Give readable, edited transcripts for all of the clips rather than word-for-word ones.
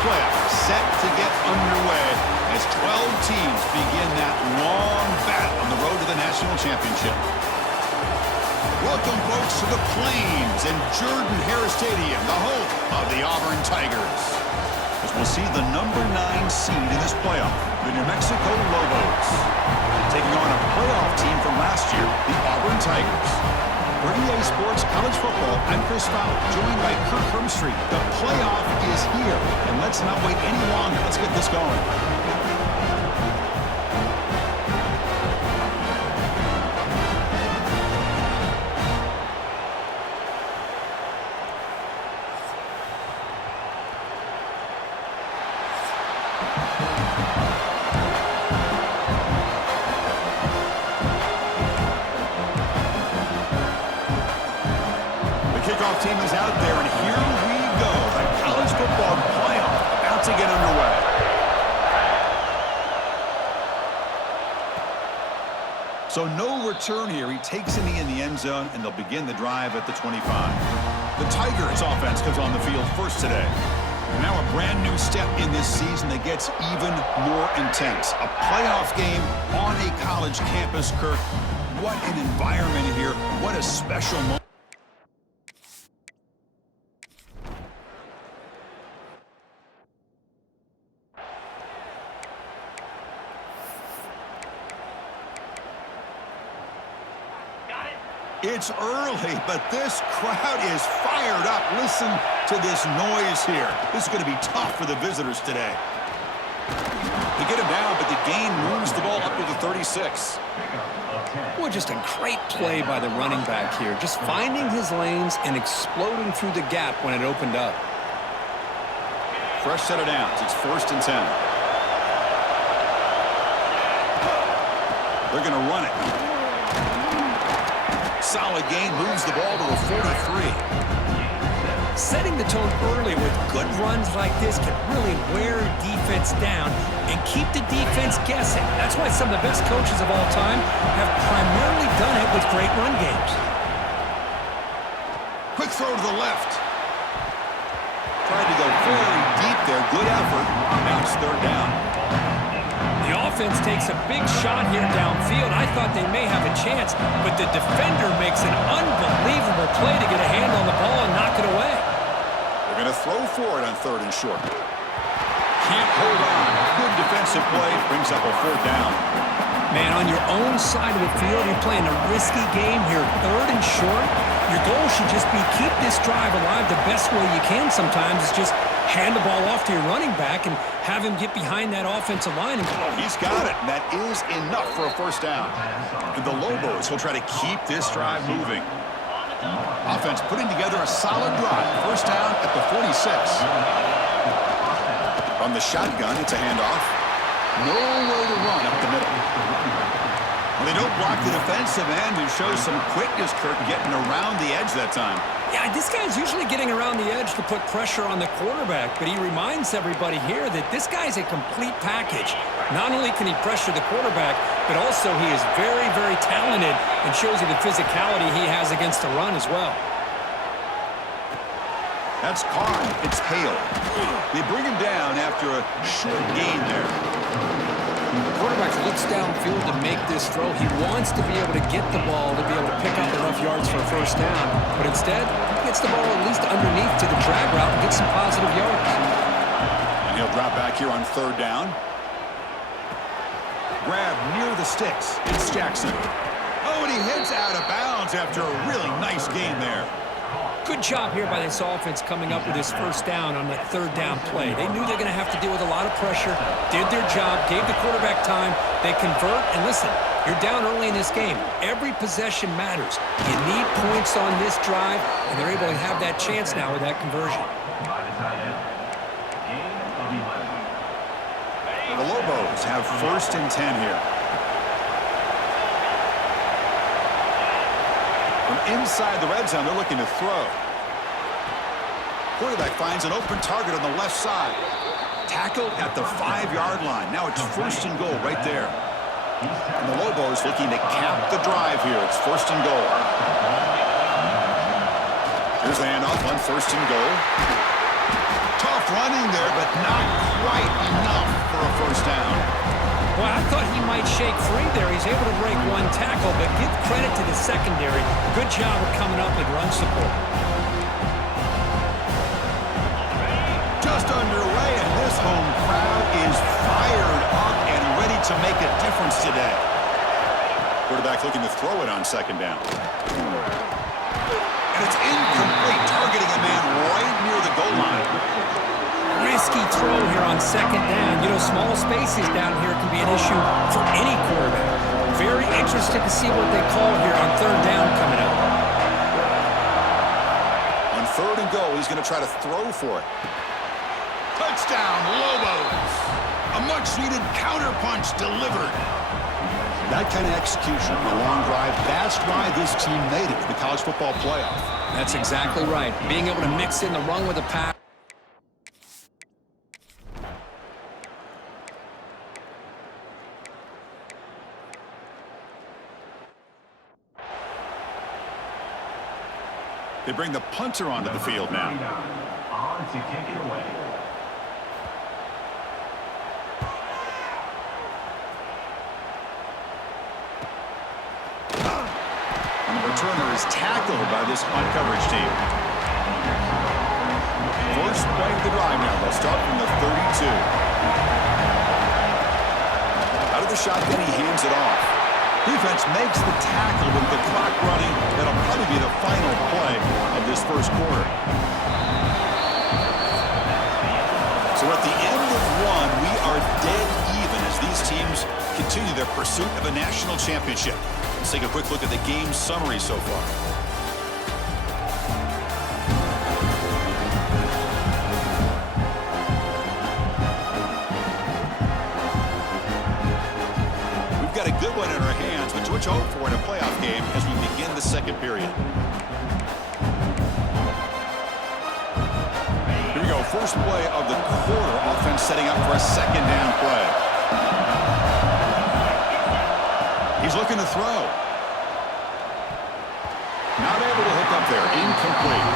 playoffs set to get underway as 12 teams begin that long battle on the road to the national championship. Welcome, folks, to the Plains and Jordan-Hare Stadium, the home of the Auburn Tigers. As we'll see the number 9 seed in this playoff, the New Mexico Lobos, taking on a playoff team from last year, the Auburn Tigers. For EA Sports College Football, I'm Chris Fowler, joined by Kirk Hermstreet. The playoff is here, and let's not wait any longer. Let's get this going. Kickoff team is out there, and here we go. The college football playoff about to get underway. So no return here. He takes a knee in the end zone, and they'll begin the drive at the 25. The Tigers offense comes on the field first today. And now a brand new step in this season that gets even more intense. A playoff game on a college campus, Kirk. What an environment here. What a special moment. It's early, but this crowd is fired up. Listen to this noise here. This is going to be tough for the visitors today. They get him down, but the gain moves the ball up to the 36. Well, just a great play by the running back here. Just finding his lanes and exploding through the gap when it opened up. Fresh set of downs. It's 1st and 10. They're going to run it. Solid gain, moves the ball to the 43. Setting the tone early with good runs like this can really wear defense down and keep the defense guessing. That's why some of the best coaches of all time have primarily done it with great run games. Quick throw to the left. Tried to go very deep there. Good effort. Now it's 3rd down. The offense takes a big shot here downfield. I thought they may have a chance, but the defender makes an unbelievable play to get a hand on the ball and knock it away. They're going to throw for it on 3rd and short. Can't hold on. Good defensive play. Brings up a 4th down. Man, on your own side of the field, you're playing a risky game here. 3rd and short. Your goal should just be keep this drive alive the best way you can sometimes. Is just hand the ball off to your running back and have him get behind that offensive line. He's got it. That is enough for a 1st down. And the Lobos will try to keep this drive moving. Offense putting together a solid drive. 1st down at the 46. From the shotgun, it's a handoff. Nowhere to run up the middle. Well, they don't block the defensive end and show some quickness, Kirk, getting around the edge that time. Yeah, this guy's usually getting around the edge to put pressure on the quarterback, but he reminds everybody here that this guy's a complete package. Not only can he pressure the quarterback, but also he is very, very talented and shows you the physicality he has against the run as well. That's caught. It's Hale. They bring him down after a short gain there. The quarterback looks downfield to make this throw. He wants to be able to get the ball to be able to pick up enough yards for a 1st down. But instead, he gets the ball at least underneath to the drag route and gets some positive yards. And he'll drop back here on 3rd down. Grab near the sticks. It's Jackson. Oh, and he hits out of bounds after a really nice gain there. Good job here by this offense coming up with his 1st down on that 3rd down play. They knew they're going to have to deal with a lot of pressure, did their job, gave the quarterback time, they convert, and listen, you're down early in this game. Every possession matters. You need points on this drive, and they're able to have that chance now with that conversion. The Lobos have 1st and 10 here. From inside the red zone, they're looking to throw. Quarterback finds an open target on the left side. Tackled at the 5-yard line. Now it's 1st and goal right there. And the Lobos looking to cap the drive here. It's 1st and goal. Here's the handoff on 1st and goal. Tough running there, but not quite enough for a first down. Well, I thought he might shake free there. He's able to break one tackle, but give credit to the secondary. Good job of coming up with run support. Just underway, and this home crowd is fired up and ready to make a difference today. Quarterback looking to throw it on second down. And it's incomplete, targeting a man right near the goal line. Risky throw here on second down. You know, small spaces down here can be an issue for any quarterback. Very interested to see what they call here on third down coming up. On third and goal, he's going to try to throw for it. Touchdown, Lobos. A much-needed counterpunch delivered. That kind of execution on a long drive, that's why this team made it to the college football playoff. That's exactly right. Being able to mix in the run with the pass. They bring the punter onto the field now. On to kick it away. And the returner is tackled by this punt coverage team. First play of the drive now. They'll start from the 32. Out of the shotgun, he hands it off. Defense makes the tackle with the clock running. That'll probably be the final play of this first quarter. So at the end of one, we are dead even as these teams continue their pursuit of a national championship. Let's take a quick look at the game summary so far. We've got a good one in our hands, but what you hope for in a playoff game as we begin the second period. Here we go, first play of the quarter. Offense setting up for a second down play. He's looking to throw. Not able to hook up there. Incomplete.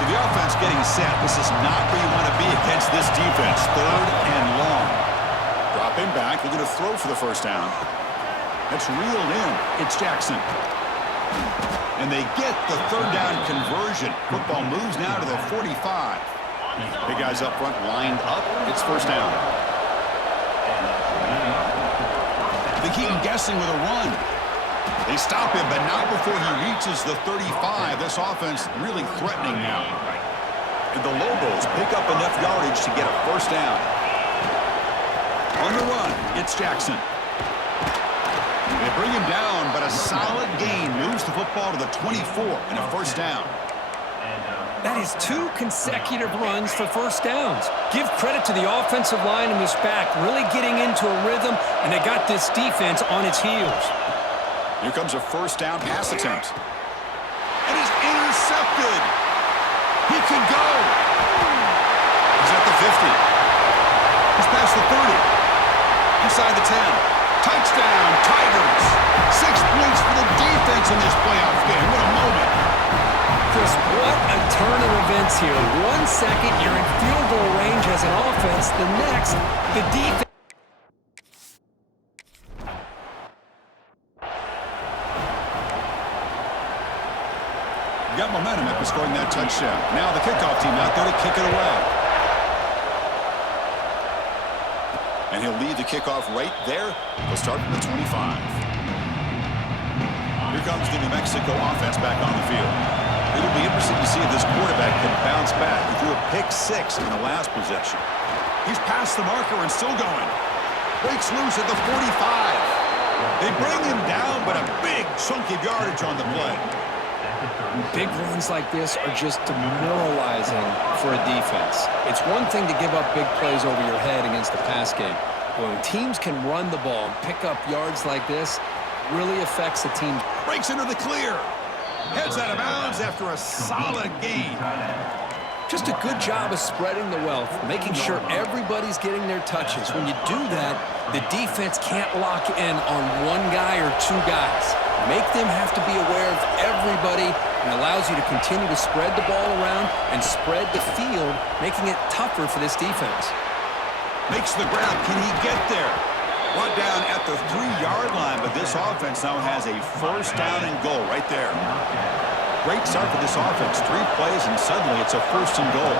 So the offense getting set. This is not where you want to be against this defense. Third and long. Dropping back. Looking to throw for the first down. That's reeled in. It's Jackson. And they get the third down conversion. Football moves now to the 45. Big guys up front lined up. It's first down. They keep him guessing with a run. They stop him, but not before he reaches the 35. This offense really threatening now. And the Lobos pick up enough yardage to get a first down. On the run, it's Jackson. They bring him down, but a solid gain moves the football to the 24 and a first down. That is 2 consecutive runs for first downs. Give credit to the offensive line in this back, really getting into a rhythm, and they got this defense on its heels. Here comes a first down pass attempt. And he's intercepted. He could go. He's at the 50. He's past the 30. Inside the 10. Touchdown, Tigers. 6 points for the defense in this playoff game. What a moment. Chris, what a turn of events here. 1 second, you're in field goal range as an offense. The next, the defense. Got momentum after scoring that touchdown. Now the kickoff team out there to kick it away. And he'll lead the kickoff right there. He'll start from the 25. Here comes the New Mexico offense back on the field. It'll be interesting to see if this quarterback can bounce back. He threw a pick-6 in the last possession. He's past the marker and still going. Breaks loose at the 45. They bring him down, but a big chunk of yardage on the play. Big runs like this are just demoralizing for a defense. It's one thing to give up big plays over your head against the pass game. But when teams can run the ball and pick up yards like this, really affects the team. Breaks into the clear. Heads out of bounds after a solid gain. Just a good job of spreading the wealth, making sure everybody's getting their touches. When you do that, the defense can't lock in on one guy or two guys. Make them have to be aware of everybody and allows you to continue to spread the ball around and spread the field, making it tougher for this defense. Makes the grab. Can he get there? Brought down at the 3-yard line, but this offense now has a first down and goal right there. Great start for this offense. 3 plays, and suddenly it's a first and goal.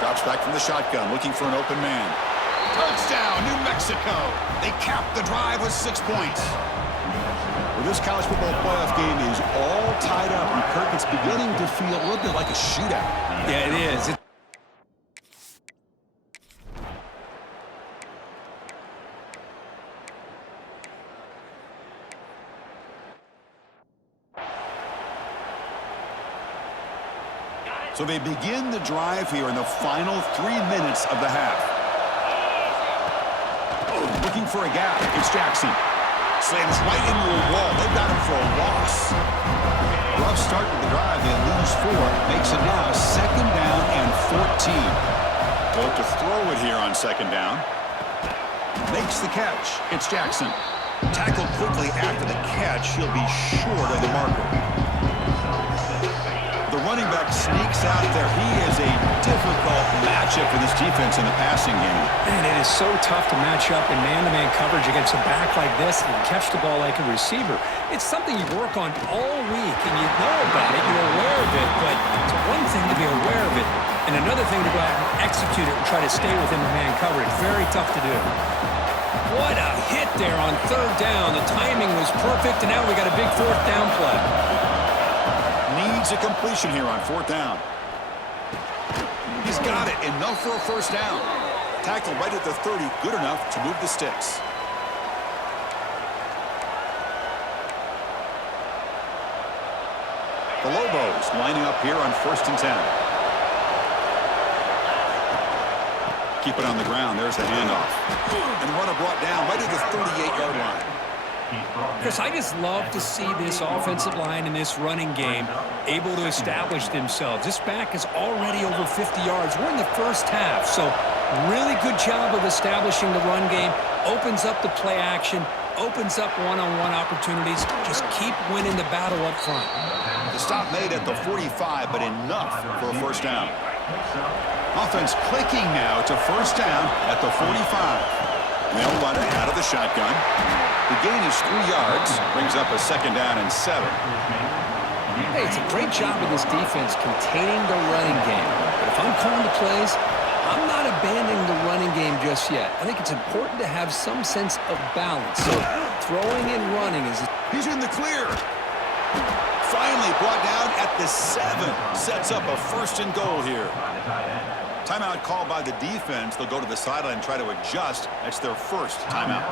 Drops back from the shotgun, looking for an open man. Touchdown, New Mexico. They capped the drive with 6 points. Well, this college football playoff game is all tied up, and Kirk, it's beginning to feel a little bit like a shootout. Yeah, it is. So they begin the drive here in the final 3 minutes of the half. Looking for a gap. It's Jackson. Slams right into a wall. They've got him for a loss. Rough start to the drive. They lose 4. Makes it now 2nd down and 14. They'll have to throw it here on 2nd down. Makes the catch. It's Jackson. Tackled quickly after the catch. He'll be short of the marker. The running back sneaks out there. He is a difficult matchup for this defense in the passing game. Man, it is so tough to match up in man-to-man coverage against a back like this and catch the ball like a receiver. It's something you work on all week, and you know about it, you're aware of it, but it's one thing to be aware of it, and another thing to go out and execute it and try to stay within the man coverage. Very tough to do. What a hit there on 3rd down. The timing was perfect, and now we got a big 4th down play. Needs a completion here on 4th down. He's got it. Enough for a first down. Tackle right at the 30. Good enough to move the sticks. The Lobos lining up here on 1st and 10. Keep it on the ground. There's the handoff. And the runner brought down right at the 38-yard line. Chris, I just love to see this offensive line in this running game able to establish themselves. This back is already over 50 yards. We're in the first half, so really good job of establishing the run game. Opens up the play action, opens up one-on-one opportunities. Just keep winning the battle up front. The stop made at the 45, but enough for a first down. Offense clicking now to first down at the 45. They'll run it out of the shotgun. The gain is 3 yards. Brings up a 2nd down and 7. Hey, it's a great job of this defense containing the running game. But if I'm calling the plays, I'm not abandoning the running game just yet. I think it's important to have some sense of balance. So throwing and running is... He's in the clear. Finally brought down at the 7. Sets up a 1st and goal here. Timeout called by the defense. They'll go to the sideline and try to adjust. That's their first timeout.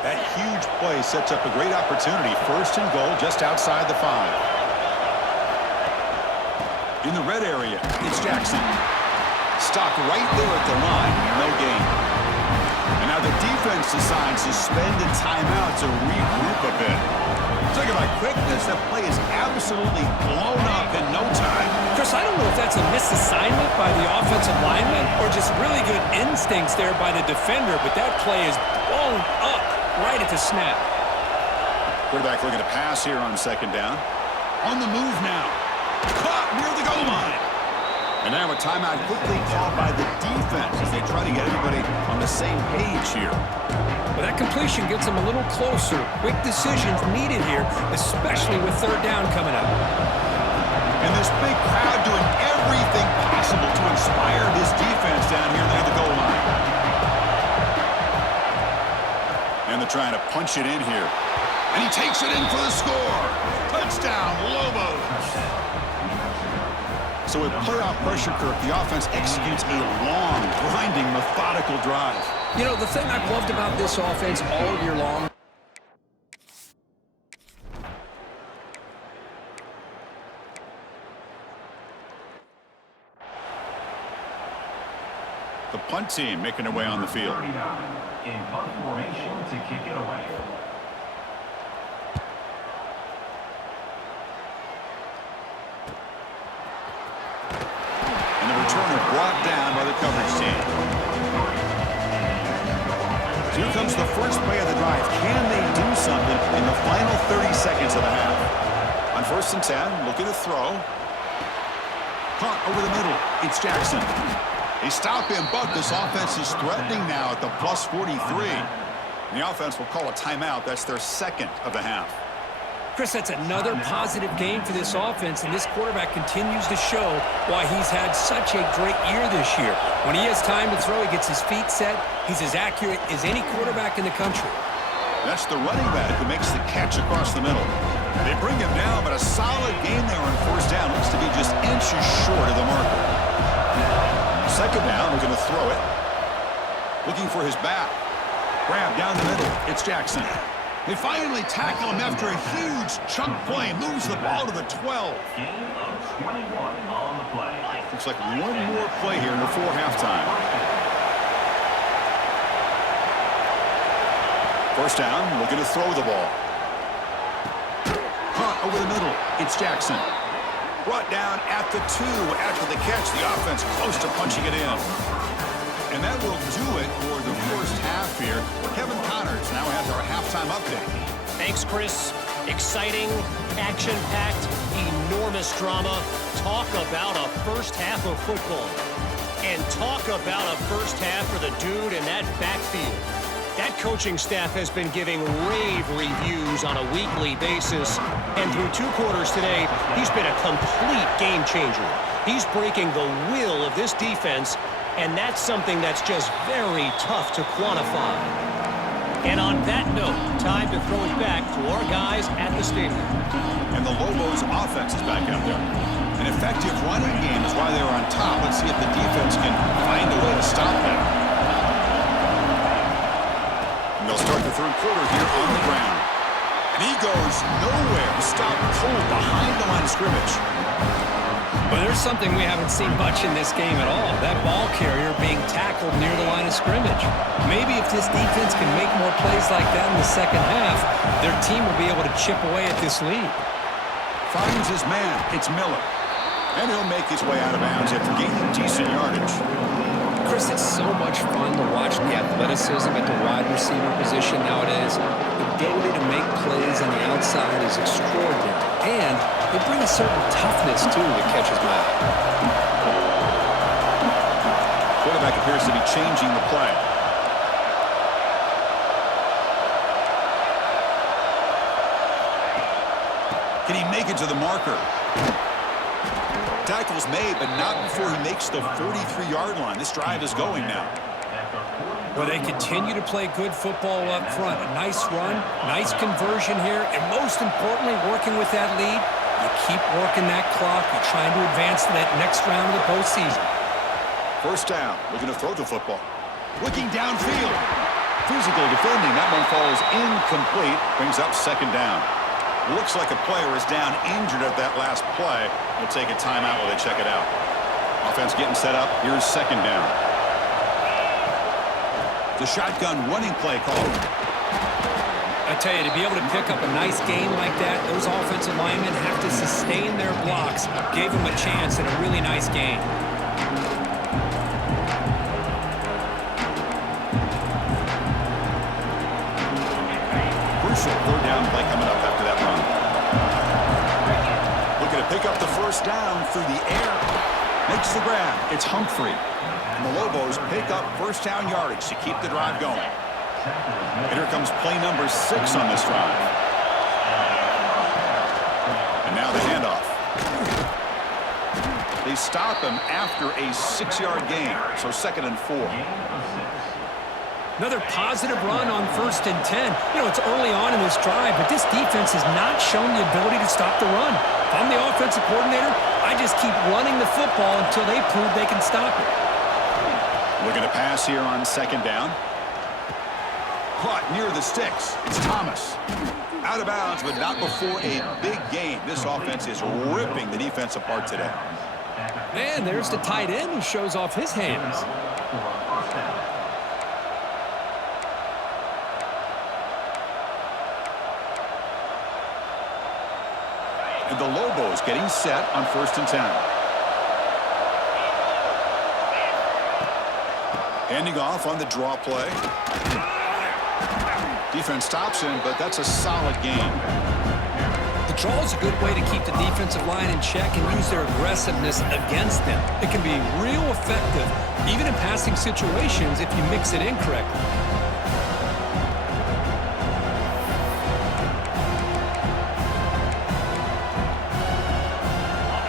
That huge play sets up a great opportunity. 1st and goal just outside the 5. In the red area, it's Jackson. Stopped right there at the line. No gain. And now the defense decides to spend a timeout to regroup a bit. Talking about quickness, that play is absolutely blown up in no time. Chris, I don't know if that's a misassignment by the offensive lineman or just really good instincts there by the defender, but that play is blown up right at the snap. Quarterback looking to pass here on 2nd down. On the move now. Caught near the goal line. And now a timeout quickly called by the defense as they try to get everybody on the same page here. But that completion gets them a little closer. Quick decisions needed here, especially with 3rd down coming up. And this big crowd doing everything possible to inspire this defense down here near the goal line. And they're trying to punch it in here. And he takes it in for the score. Touchdown, Lobos. So with playoff pressure, Kirk, the offense executes a long, grinding, methodical drive. You know, the thing I've loved about this offense all year long, the punt team making their way on the field. In punt formation to kick it away. Here comes the first play of the drive. Can they do something in the final 30 seconds of the half? On 1st and 10, looking to throw. Caught over the middle. It's Jackson. They stop him, but this offense is threatening now at the plus 43. And the offense will call a timeout. That's their second of the half. Chris, that's another positive game for this offense, and this quarterback continues to show why he's had such a great year this year. When he has time to throw, he gets his feet set. He's as accurate as any quarterback in the country. That's the running back who makes the catch across the middle. They bring him down, but a solid game there on 1st down. Looks to be just inches short of the marker. 2nd down, we're going to throw it. Looking for his back. Grab down the middle. It's Jackson. They finally tackle him after a huge chunk play. Moves the ball to the 12. Gain of 21 on the play. Looks like one more play here before halftime. 1st down, looking to throw the ball. Caught over the middle. It's Jackson. Brought down at the 2 after the catch. The offense close to punching it in. And that will do it for the first half here. Kevin Connors now has our halftime update. Thanks, Chris. Exciting, action-packed, enormous drama. Talk about a first half of football. And talk about a first half for the dude in that backfield. That coaching staff has been giving rave reviews on a weekly basis. And through 2 quarters today, he's been a complete game changer. He's breaking the will of this defense, and that's something that's just very tough to quantify. And on that note, time to throw it back to our guys at the stadium. And the Lobos offense is back out there. An effective running game is why they're on top. Let's see if the defense can find a way to stop them. And they'll start the 3rd quarter here on the ground. And he goes nowhere. Stopped cold behind the line of scrimmage. But there's something we haven't seen much in this game at all. That ball carrier being tackled near the line of scrimmage. Maybe if this defense can make more plays like that in the second half, their team will be able to chip away at this lead. Finds his man. It's Miller. And he'll make his way out of bounds after gaining decent yardage. Chris, it's so much fun to watch the athleticism at the wide receiver position nowadays. The ability to make plays on the outside is extraordinary. And they bring a certain toughness, too, that catches my eye. Quarterback appears to be changing the play. Can he make it to the marker? Tackle's made, but not before he makes the 43-yard line. This drive is going now. Well, they continue to play good football up front. A nice run, nice conversion here, and most importantly, working with that lead, you keep working that clock. You're trying to advance to that next round of the postseason. 1st down, looking to throw the football. Looking downfield. Physical defending. That one falls incomplete. Brings up 2nd down. Looks like a player is down injured at that last play. We'll take a timeout while they check it out. Offense getting set up. Here's 2nd down. The shotgun running play called. I tell you, to be able to pick up a nice game like that, those offensive linemen have to sustain their blocks. Gave them a chance in a really nice game. Crucial 3rd down play coming up after that run. Looking to pick up the 1st down through the air. Makes the grab. It's Humphrey. And the Lobos pick up 1st down yardage to keep the drive going. And here comes play number 6 on this drive. And now the handoff. They stop him after a 6-yard gain. So 2nd and 4. Another positive run on 1st and 10. You know, it's early on in this drive, but this defense has not shown the ability to stop the run. If I'm the offensive coordinator, I just keep running the football until they prove they can stop it. Looking to pass here on 2nd down. Caught near the sticks. It's Thomas. Out of bounds, but not before a big game. This offense is ripping the defense apart today. Man, there's the tight end who shows off his hands. And the Lobos getting set on 1st and 10. Handing off on the draw play. Defense stops him, but that's a solid gain. The draw is a good way to keep the defensive line in check and use their aggressiveness against them. It can be real effective, even in passing situations, if you mix it in correctly.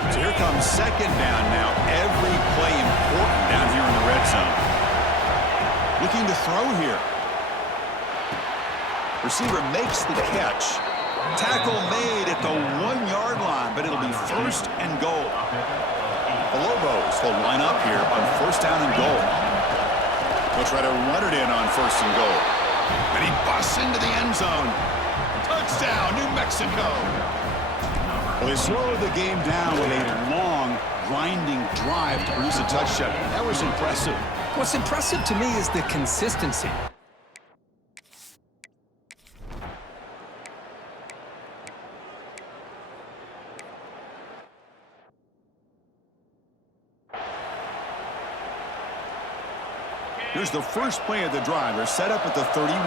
So here comes second down now. Every play important down here in the red zone. Looking to throw here. Receiver makes the catch. Tackle made at the 1-yard line, but it'll be first and goal. The Lobos will line up here on first down and goal. They'll try to run it in on first and goal. And he busts into the end zone. Touchdown, New Mexico. Well, they slowed the game down with a long, grinding drive to produce a touchdown. That was impressive. What's impressive to me is the consistency. Here's the first play of the drive. They're set up at the 31.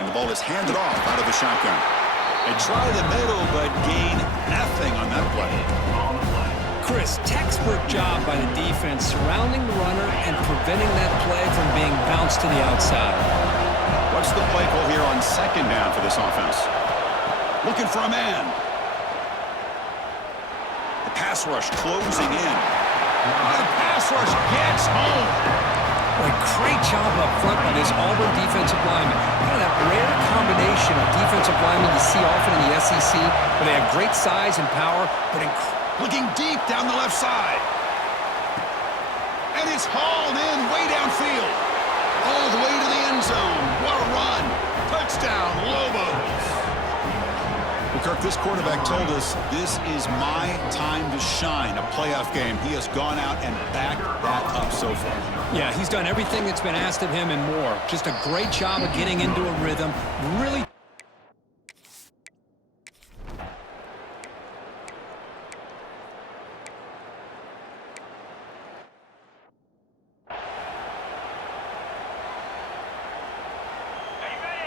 And the ball is handed off out of the shotgun. They try the middle, but gain nothing on that play. Chris, textbook job by the defense surrounding the runner and preventing that play from being bounced to the outside. What's the play call here on second down for this offense? Looking for a man. The pass rush closing in. The pass rush gets home. A great job up front by this Auburn defensive lineman. Kind of that rare combination of defensive linemen you see often in the SEC, where they have great size and power, but looking deep down the left side. And it's hauled in way downfield. All the way to the end zone. What a run. Touchdown, Lobos. Well, Kirk, this quarterback told us this is my time to shine, a playoff game. He has gone out and backed that up so far. yeah, he's done everything that's been asked of him and more. Just a great job of getting into a rhythm. Really.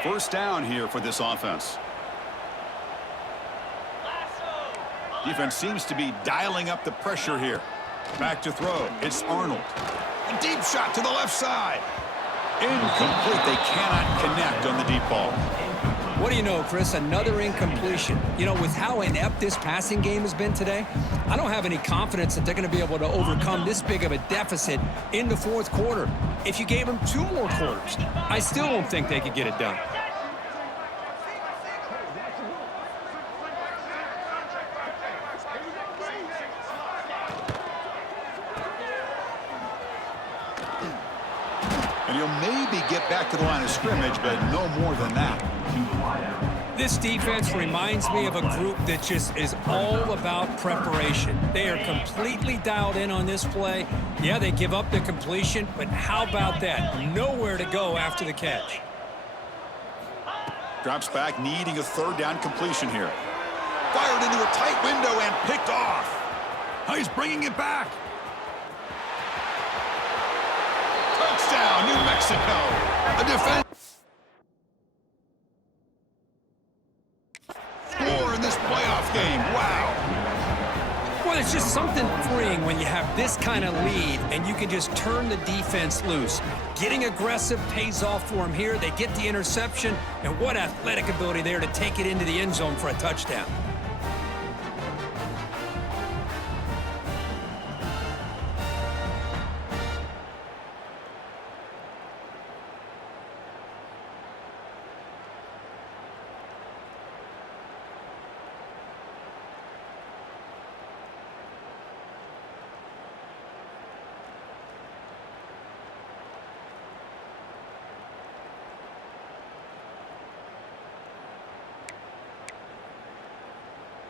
First down here for this offense. Defense seems to be dialing up the pressure here. Back to throw. It's Arnold. A deep shot to the left side. Incomplete. They cannot connect on the deep ball. What do you know, Chris? Another incompletion. You know, with how inept this passing game has been today, I don't have any confidence that they're going to be able to overcome this big of a deficit in the fourth quarter. If you gave them 2 more quarters, I still don't think they could get it done. And he'll maybe get back to the line of scrimmage, but no more than that. This defense reminds me of a group that just is all about preparation. They are completely dialed in on this play. Yeah, they give up the completion, but how about that? Nowhere to go after the catch. Drops back, needing a third down completion here. Fired into a tight window and picked off. He's bringing it back. Touchdown, New Mexico. A defense. Score in this playoff game. Wow. Well, it's just something freeing when you have this kind of lead and you can just turn the defense loose. Getting aggressive pays off for them here. They get the interception, and what athletic ability there to take it into the end zone for a touchdown.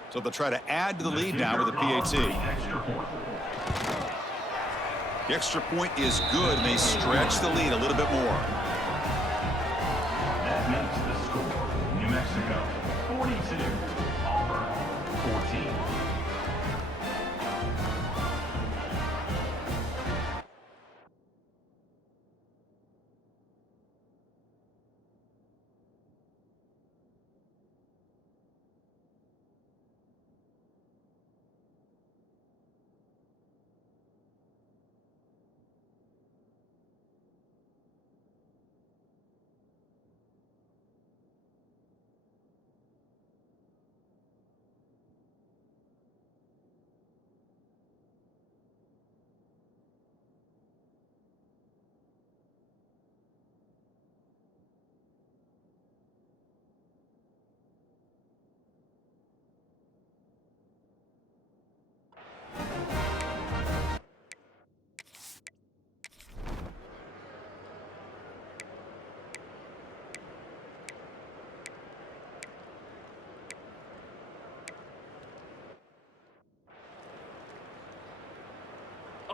So they'll try to add to the lead now with a PAT. The extra point is good, and they stretch the lead a little bit more. That makes the score New Mexico 42, Auburn 14.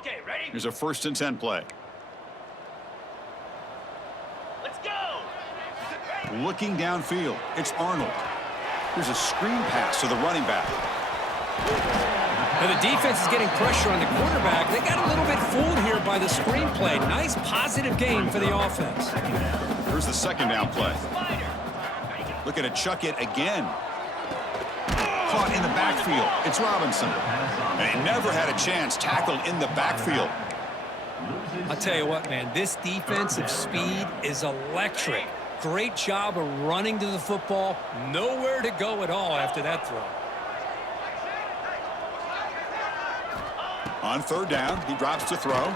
Okay, ready? Here's a 1st and 10 play. Let's go. Looking downfield, it's Arnold. Here's a screen pass to the running back. Now the defense is getting pressure on the quarterback. They got a little bit fooled here by the screen play. Nice positive game for the offense. Here's the 2nd down play. Looking to chuck it again. Caught in the backfield. It's Robinson. And he never had a chance, tackled in the backfield. I'll tell you what, man, this defensive speed is electric. Great job of running to the football. Nowhere to go at all after that throw. On 3rd down, he drops to throw.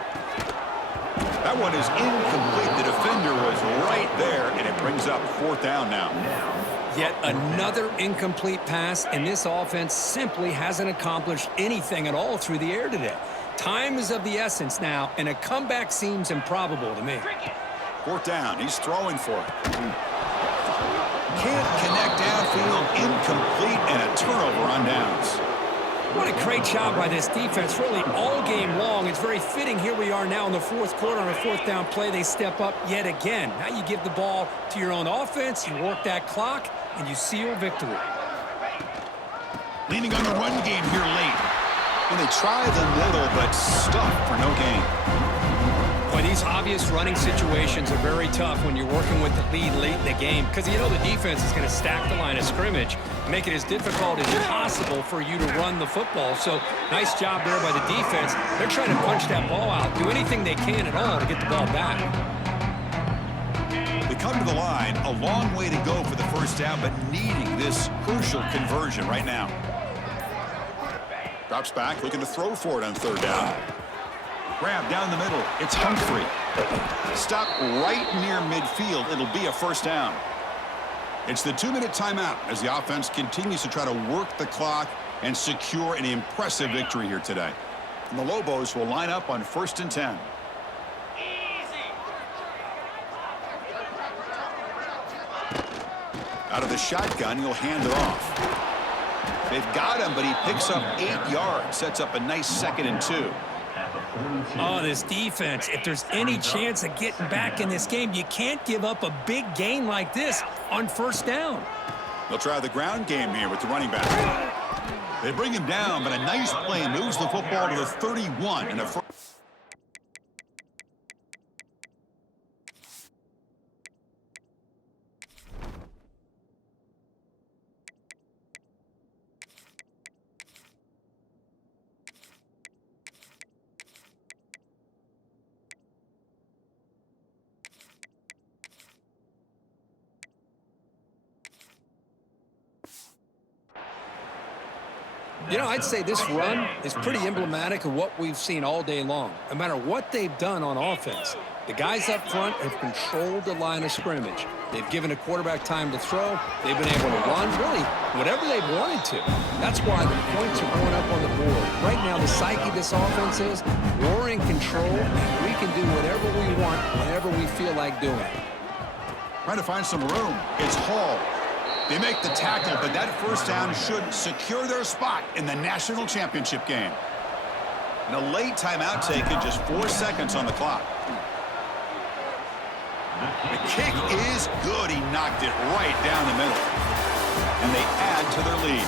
That one is incomplete. The defender was right there, and it brings up 4th down now. Yet another incomplete pass, and this offense simply hasn't accomplished anything at all through the air today. Time is of the essence now, and a comeback seems improbable to me. 4th down, he's throwing for it. Can't connect downfield, incomplete, and a turnover on downs. What a great job by this defense, really all game long. It's very fitting. Here we are now in the 4th quarter on a 4th down play. They step up yet again. Now you give the ball to your own offense, you work that clock, and you seal victory. Leaning on the run game here late. And they try the middle, but stuck for no gain. Boy, these obvious running situations are very tough when you're working with the lead late in the game because you know the defense is going to stack the line of scrimmage, make it as difficult as possible for you to run the football. So nice job there by the defense. They're trying to punch that ball out, do anything they can at all to get the ball back. They come to the line, a long way to go for the 1st down, but needing this crucial conversion right now. Drops back, looking to throw for it on 3rd down. Grab down the middle. It's Humphrey. Stop right near midfield. It'll be a 1st down. It's the 2-minute timeout as the offense continues to try to work the clock and secure an impressive victory here today. And the Lobos will line up on 1st and 10. Out of the shotgun, he'll hand it off. They've got him, but he picks up 8 yards. Sets up a nice 2nd and 2. Oh, this defense, if there's any chance of getting back in this game, you can't give up a big gain like this on 1st down. They'll try the ground game here with the running back. They bring him down, but a nice play moves the football to the 31 and a first. You know, I'd say this run is pretty emblematic of what we've seen all day long. No matter what they've done on offense, the guys up front have controlled the line of scrimmage. They've given the quarterback time to throw. They've been able to run, really, whatever they've wanted to. That's why the points are going up on the board. Right now, the psyche of this offense is we're in control, and we can do whatever we want whenever we feel like doing it. Trying to find some room. It's Hall. They make the tackle, but that 1st down should secure their spot in the national championship game. And a late timeout taken, just 4 seconds on the clock. The kick is good. He knocked it right down the middle. And they add to their lead.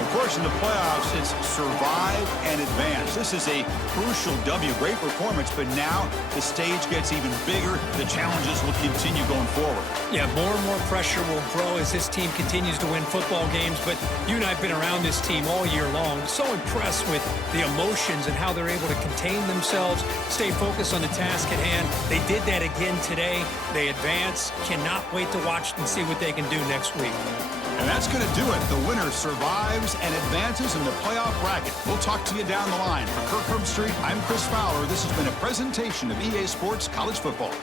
Of course, in the playoffs, it's survive and advance. This is a crucial W. Great performance, but now the stage gets even bigger. The challenges will continue going forward. Yeah, more and more pressure will grow as this team continues to win football games, but you and I have been around this team all year long. So impressed with the emotions and how they're able to contain themselves, stay focused on the task at hand. They did that again today. They advance. Cannot wait to watch and see what they can do next week. And that's going to do it. The winner survives and advances in the playoff bracket. We'll talk to you down the line. For Kirk Herbstreit, I'm Chris Fowler. This has been a presentation of EA Sports College Football.